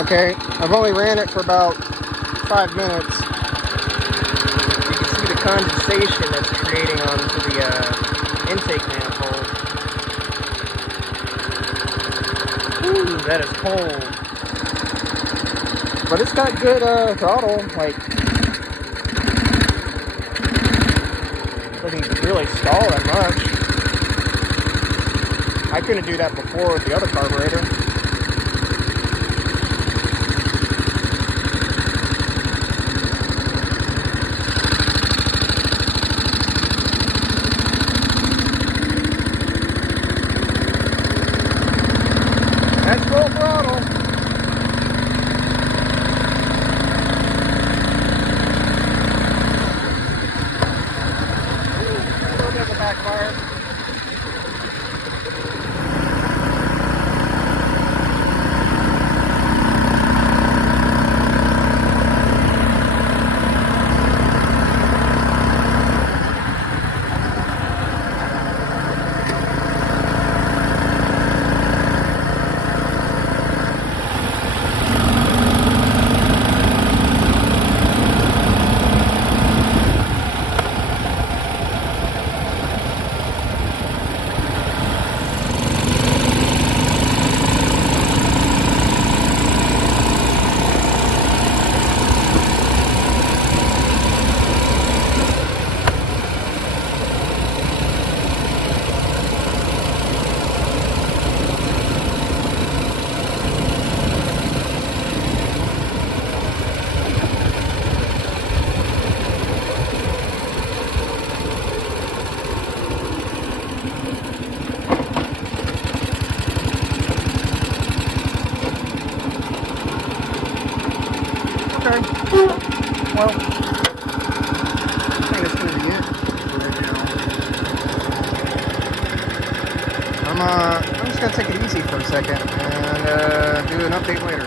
Okay, I've only ran it for about 5 minutes. You can see the condensation that's creating onto the intake manifold. Ooh, that is cold. But it's got good throttle, like, doesn't really stall that much. I couldn't do that before with the other carburetor. That's full throttle. A little bit of a backfire. Okay. Well, I think that's gonna be it for right now. I'm just gonna take it easy for a second and do an update later.